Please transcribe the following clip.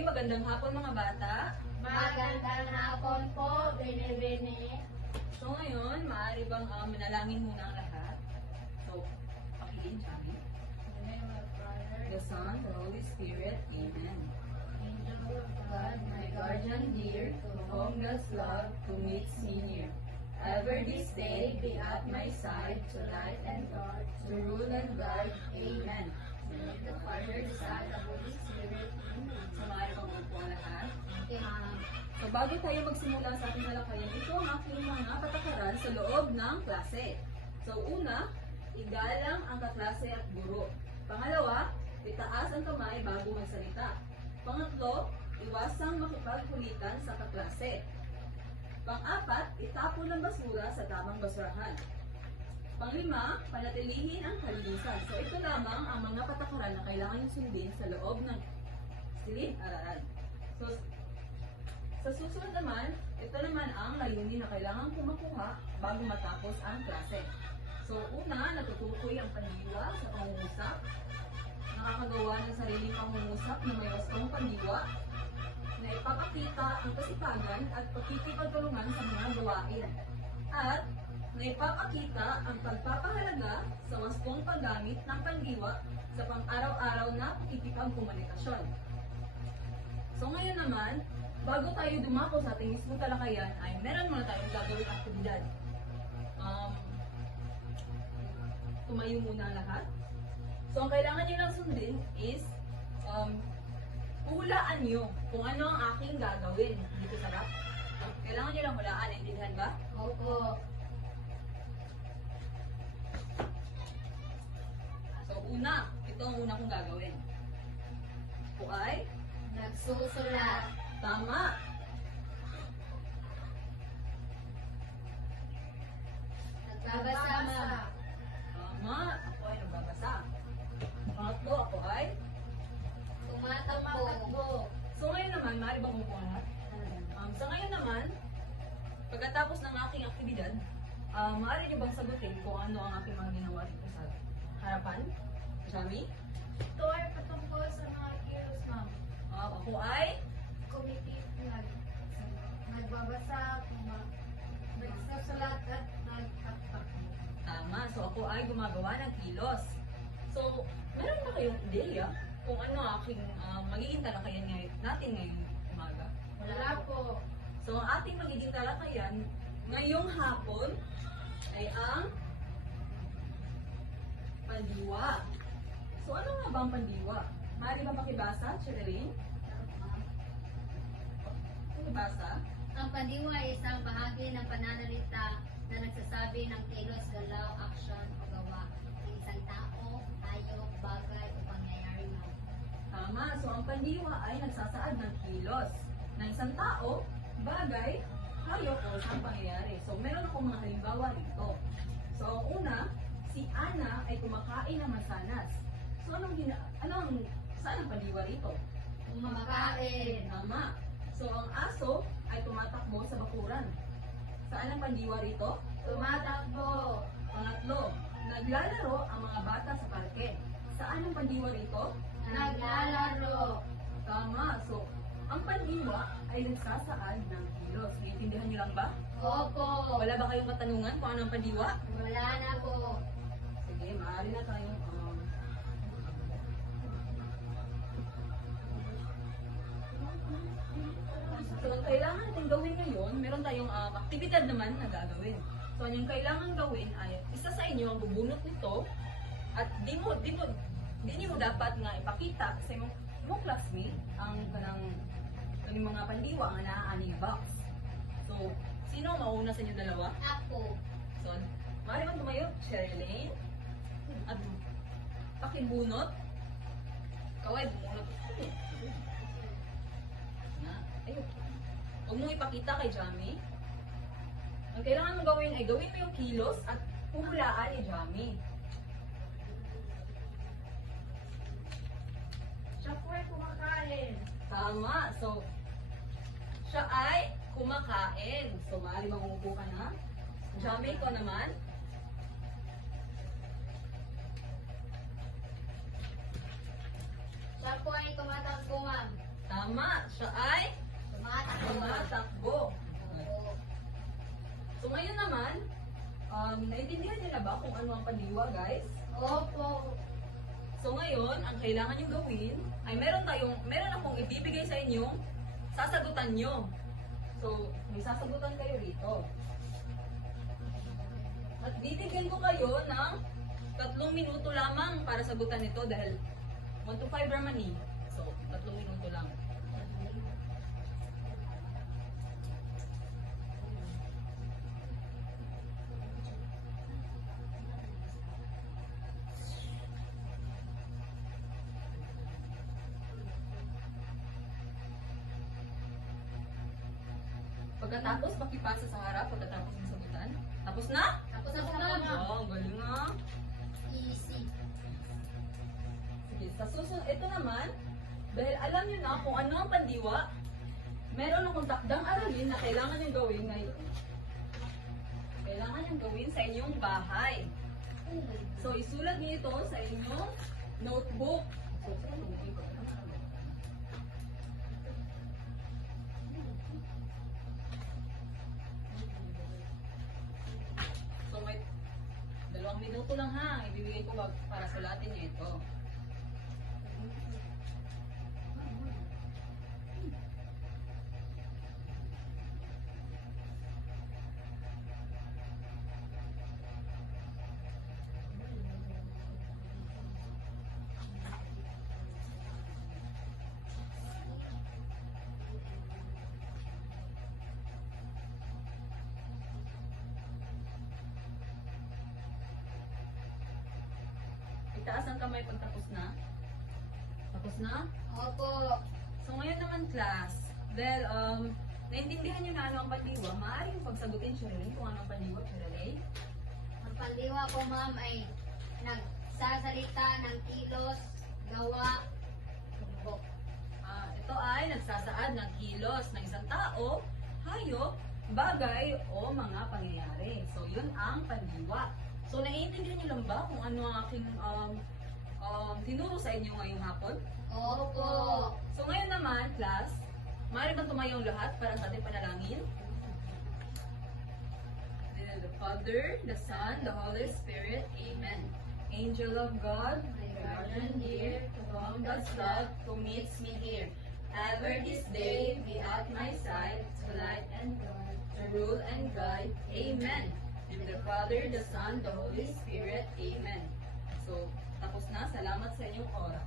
Okay, magandang hapon mga bata. Magandang hapon po, Bini-Bini. So ngayon, maaari bang manalangin muna ang lahat? So, pakinggan kami. In the name of Father, The Son, the Holy Spirit, Amen. angel of God, My guardian dear, to whom God's love to meet me near. Ever this day be at my side, to light and dark, to rule and guide. Amen. with the Father, the Son, the Holy Spirit. So maaari bang upo ang lahat? Okay, ma'am. So bago tayo magsimula sa ating talakayan, ito ang aking mga patakaran sa loob ng klase. So una, igalang ang kaklase at guro. Pangalawa, itaas ang kamay bago magsalita. Pangatlo, iwasang makipagkulitan sa kaklase. Pang-apat, itapon ang basura sa tamang basurahan. Panglima, panatilihin ang kalinisan. So ito lamang ang mga patakaran na kailangan yung sundin sa loob ng silid-aralan. So sa susunod naman, ito naman ang layunin na kailangan kong makuha bago matapos ang klase. So una, natutukoy ang pandiwa sa pangungusap. Nakakagawa ng sariling pangungusap na may wastong pandiwa na ipapakita ang kasipagan at pagkikipagtulungan sa mga gawain. At naipapakita ang pagpapahalaga sa wastong paggamit ng pandiwa sa pang-araw-araw na pakikipagkomunikasyon. So ngayon naman, bago tayo dumako sa ating mismong talakayan, ay meron muna tayong gagawing aktibidad. Tumayo muna ang lahat. So ang kailangan nyo lang sundin is, hulaan nyo kung ano ang aking gagawin dito sa rap. Kailangan nyo lang hulaan, naintindihan ba? Opo. So una, ito ang una kong gagawin. Ako ay Nagsusulat. tama. Nagbabasa, ma'am. Tama, ako ay nagbabasa. Pangatlo, ako ay. Tumatakbo. So ngayon naman, maaari bang kumuha lahat? Sa ngayon naman, pagkatapos ng aking aktibidad, maaari niyo bang sagutin kung ano ang aking mga ginawa dito sa harapan? Jami? Ito ay patungkol sa mga kilos, ma'am. Ako ay? Committee nagbabasa, nagsusulat at nagtatakbo. Tama. So ako ay gumagawa ng kilos. So, meron ba kayong ideya kung ano aking magiging talakayan natin ngayong umaga? Wala po. So, ang ating magiging talakayan ngayong hapon ay ang pandiwa. So, ano nga ba ang pandiwa? Maaari ba pakibasa, Cherilyn? Pakibasa? Ang pandiwa ay isang bahagi ng pananalita na nagsasabi ng kilos, galaw, aksyon o gawa ng isang tao, hayop, bagay o pangyayari na. Tama. So, ang pandiwa ay nagsasaad ng kilos ng isang tao, bagay, hayop o isang pangyayari. So, meron akong mga halimbawa dito. So, ang una, si Ana ay kumakain ng mansanas. So, saan ang pandiwa rito? Kumakain. Tama. So, ang aso ay tumatakbo sa bakuran. Saan ang pandiwa rito? Tumatakbo. Pangatlo, naglalaro ang mga bata sa parke. Saan ang pandiwa rito? Naglalaro. Tama. So, ang pandiwa ay nagsasaad ng kilos. Naiintindihan niyo lang ba? Opo. Wala ba kayong katanungan kung ano ang pandiwa? Wala na po. Sige, maaari na tayong So, ang kailangan natin gawin ngayon, meron tayong aktibidad naman na gagawin. So, ang kailangan gawin ay, isa sa inyo ang bubunot nito at di mo dapat nga ipakita sa mong classmate ang kanang mga pandiwa ang naaani box. So, sino mauna sa inyo dalawa? Ako. So, maaari bang tumayo? Sherilyn? At pakibunot? Kaway, bumunot. Na? Ayun. Huwag mong ipakita kay Jami. Ang kailangan mong gawin ay gawin mo yung kilos at huhulaan ni Jami. Siya po ay kumakain. Tama. So, siya ay kumakain. So, maaari mangungupo ka na. Jami, ikaw naman. Siya po ay tumatakbo, ma'am. Tama. Siya ay tumatakbo. Oo. So ngayon naman, naintindihan niyo na ba kung ano ang pandiwa, guys? Opo. So ngayon, ang kailangan nyo gawin ay meron akong ibibigay sa inyong sasagutan nyo. So, may sasagutan kayo rito. At bibigyan ko kayo ng 3 minuto lamang para sagutan ito dahil 1 to 5 naman eh. So, 3 minuto lang. Pagkatapos, makipasa sa harap pagkatapos ng sagutan. Tapos na? Tapos na po, ma'am. Wow, galing nga. Easy. Sige, sa susunod, ito naman, dahil alam niyo na kung ano ang pandiwa, meron akong takdang aralin na kailangan niyong gawin ngayon. Kailangan niyong gawin sa inyong bahay. So, isulat niyo ito sa inyong notebook. So, sa notebook ko. So, may 2 minuto lang ha. Ibibigay ko para sulatin niyo ito. Itaas ang kamay pag tapos na. Tapos na? Opo. So ngayon naman class, dahil naintindihan niyo na ano ang pandiwa, maaari yung pagsagutin siya rin kung ano ang pandiwa, Shirley. Ang pandiwa ko, ma'am, ay nagsasalita ng kilos, gawa, tumbok. Ito ay nagsasaad ng kilos ng isang tao, hayop, bagay o mga pangyayari. So yun ang pandiwa. So naiintindihan niyo lang ba kung ano ang aking tinuro sa inyo ngayong hapon? Opo. So ngayon naman, class, maaari bang tumayong lahat para sa ating panalangin? In the Father, the Son, the Holy Spirit, Amen. Angel of God, my guardian dear, to whom God's love who meets me here. Ever this day be at my side, to light and guide, to rule and guide, Amen. In the Father, the Son, the Holy Spirit, Amen. So, tapos na. Salamat sa inyong oras.